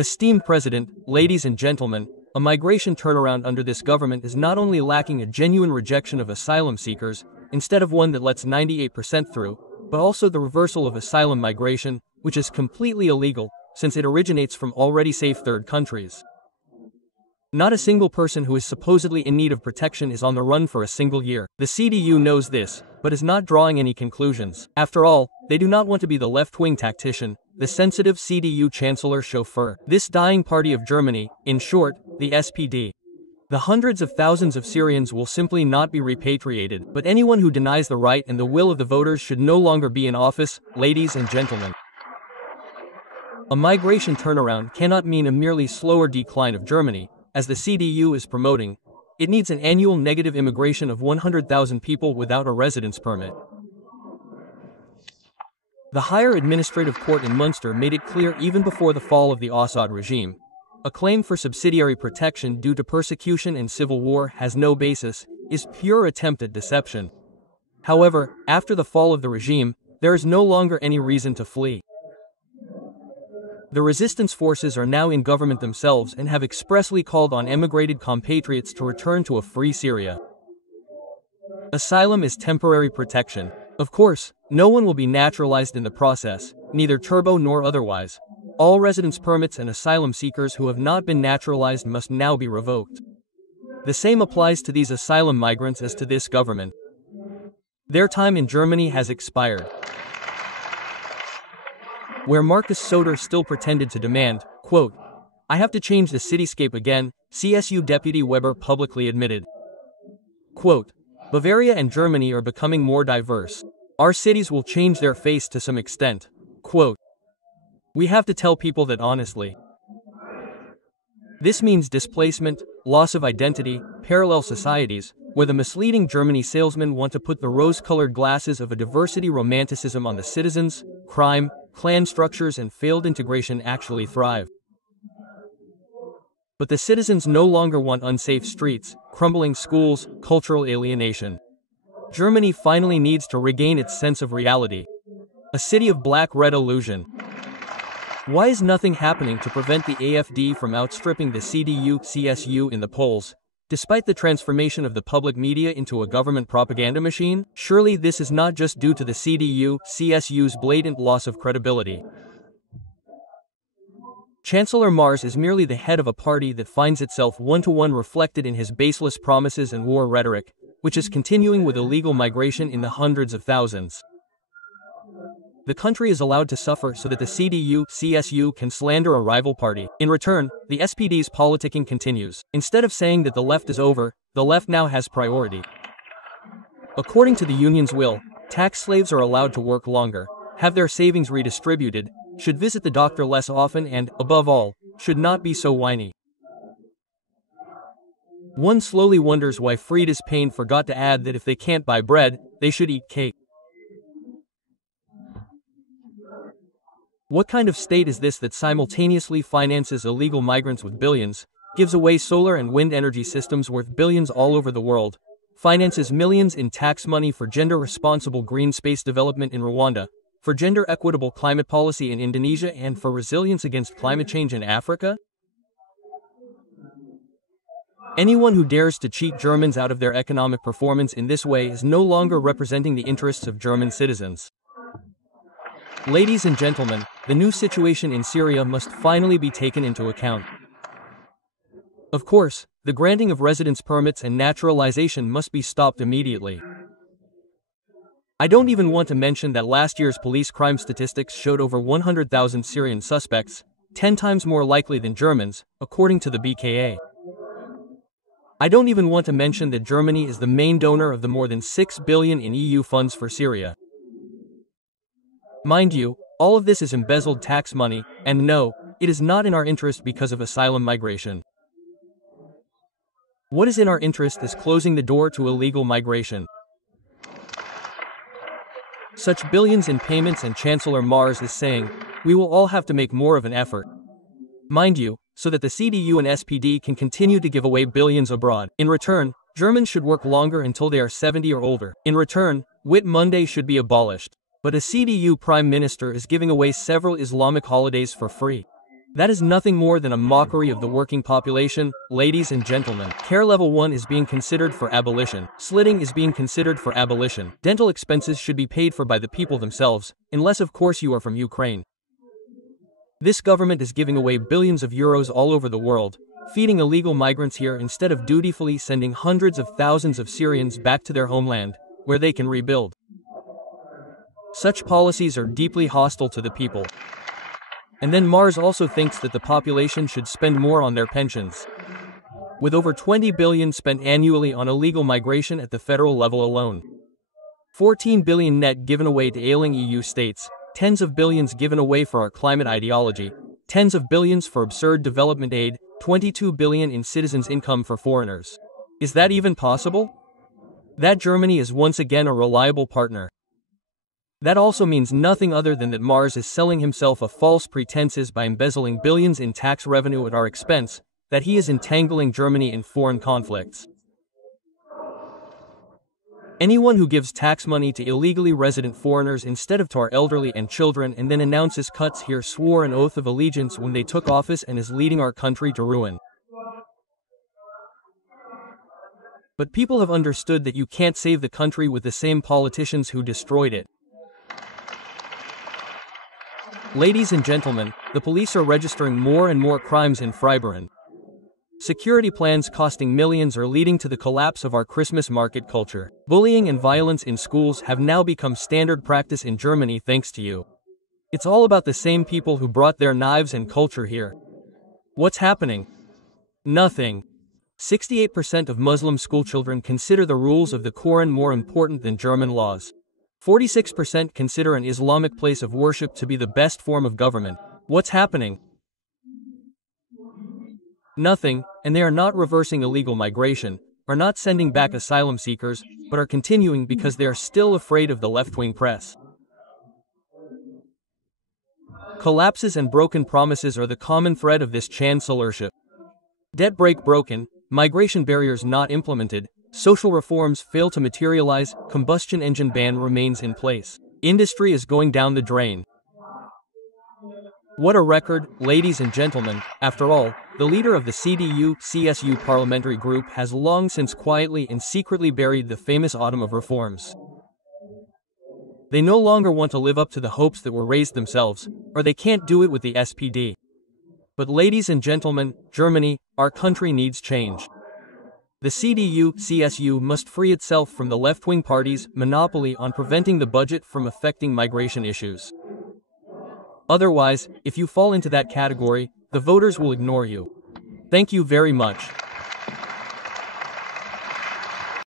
Esteemed President, ladies and gentlemen, a migration turnaround under this government is not only lacking a genuine rejection of asylum seekers, instead of one that lets 98% through, but also the reversal of asylum migration, which is completely illegal, since it originates from already safe third countries. Not a single person who is supposedly in need of protection is on the run for a single year. The CDU knows this, but is not drawing any conclusions. After all, they do not want to be the left-wing tactician, the sensitive CDU chancellor chauffeur. This dying party of Germany, in short, the SPD. The hundreds of thousands of Syrians will simply not be repatriated, but anyone who denies the right and the will of the voters should no longer be in office, ladies and gentlemen. A migration turnaround cannot mean a merely slower decline of Germany, as the CDU is promoting. It needs an annual negative immigration of 100,000 people without a residence permit. The Higher Administrative Court in Munster made it clear even before the fall of the Assad regime. A claim for subsidiary protection due to persecution and civil war has no basis, is pure attempt at deception. However, after the fall of the regime, there is no longer any reason to flee. The resistance forces are now in government themselves and have expressly called on emigrated compatriots to return to a free Syria. Asylum is temporary protection. Of course, no one will be naturalized in the process, neither turbo nor otherwise. All residence permits and asylum seekers who have not been naturalized must now be revoked. The same applies to these asylum migrants as to this government. Their time in Germany has expired. Where Marcus Soter still pretended to demand, quote, "I have to change the cityscape again," CSU Deputy Weber publicly admitted. Quote, "Bavaria and Germany are becoming more diverse. Our cities will change their face to some extent." Quote, "We have to tell people that honestly. This means displacement, loss of identity, parallel societies, where the misleading Germany salesmen want to put the rose-colored glasses of a diversity romanticism on the citizens, crime, clan structures and failed integration actually thrive. But the citizens no longer want unsafe streets, crumbling schools, cultural alienation. Germany finally needs to regain its sense of reality. A city of black-red illusion. Why is nothing happening to prevent the AfD from outstripping the CDU-CSU in the polls, despite the transformation of the public media into a government propaganda machine? Surely this is not just due to the CDU-CSU's blatant loss of credibility. Chancellor Mars is merely the head of a party that finds itself one-to-one reflected in his baseless promises and war rhetoric, which is continuing with illegal migration in the hundreds of thousands. The country is allowed to suffer so that the CDU-CSU can slander a rival party. In return, the SPD's politicking continues. Instead of saying that the left is over, the left now has priority. According to the union's will, tax slaves are allowed to work longer, have their savings redistributed, should visit the doctor less often and, above all, should not be so whiny. One slowly wonders why Friedrich Paine forgot to add that if they can't buy bread, they should eat cake. What kind of state is this that simultaneously finances illegal migrants with billions, gives away solar and wind energy systems worth billions all over the world, finances millions in tax money for gender-responsible green space development in Rwanda, for gender-equitable climate policy in Indonesia and for resilience against climate change in Africa? Anyone who dares to cheat Germans out of their economic performance in this way is no longer representing the interests of German citizens. Ladies and gentlemen, the new situation in Syria must finally be taken into account. Of course, the granting of residence permits and naturalization must be stopped immediately. I don't even want to mention that last year's police crime statistics showed over 100,000 Syrian suspects, 10 times more likely than Germans, according to the BKA. I don't even want to mention that Germany is the main donor of the more than 6 billion in EU funds for Syria. Mind you, all of this is embezzled tax money, and no, it is not in our interest because of asylum migration. What is in our interest is closing the door to illegal migration. Such billions in payments, and Chancellor Mars is saying, we will all have to make more of an effort. Mind you, so that the CDU and SPD can continue to give away billions abroad. In return, Germans should work longer until they are 70 or older. In return, Whit Monday should be abolished. But a CDU prime minister is giving away several Islamic holidays for free. That is nothing more than a mockery of the working population, ladies and gentlemen. Care level 1 is being considered for abolition. Slitting is being considered for abolition. Dental expenses should be paid for by the people themselves, unless of course you are from Ukraine. This government is giving away billions of euros all over the world, feeding illegal migrants here instead of dutifully sending hundreds of thousands of Syrians back to their homeland, where they can rebuild. Such policies are deeply hostile to the people. And then Mars also thinks that the population should spend more on their pensions. With over 20 billion spent annually on illegal migration at the federal level alone. 14 billion net given away to ailing EU states, tens of billions given away for our climate ideology, tens of billions for absurd development aid, 22 billion in citizens' income for foreigners. Is that even possible? That Germany is once again a reliable partner. That also means nothing other than that Mars is selling himself a false pretenses by embezzling billions in tax revenue at our expense, that he is entangling Germany in foreign conflicts. Anyone who gives tax money to illegally resident foreigners instead of to our elderly and children and then announces cuts here swore an oath of allegiance when they took office and is leading our country to ruin. But people have understood that you can't save the country with the same politicians who destroyed it. Ladies and gentlemen, the police are registering more and more crimes in Freiburg. Security plans costing millions are leading to the collapse of our Christmas market culture. Bullying and violence in schools have now become standard practice in Germany thanks to you. It's all about the same people who brought their knives and culture here. What's happening? Nothing. 68% of Muslim schoolchildren consider the rules of the Quran more important than German laws. 46% consider an Islamic place of worship to be the best form of government. What's happening? Nothing, and they are not reversing illegal migration, are not sending back asylum seekers, but are continuing because they are still afraid of the left-wing press. Collapses and broken promises are the common thread of this chancellorship. Debt brake broken, migration barriers not implemented, social reforms fail to materialize, combustion engine ban remains in place. Industry is going down the drain. What a record, ladies and gentlemen. After all, the leader of the CDU-CSU parliamentary group has long since quietly and secretly buried the famous autumn of reforms. They no longer want to live up to the hopes that were raised themselves, or they can't do it with the SPD. But ladies and gentlemen, Germany, our country needs change. The CDU-CSU must free itself from the left-wing party's monopoly on preventing the budget from affecting migration issues. Otherwise, if you fall into that category, the voters will ignore you. Thank you very much.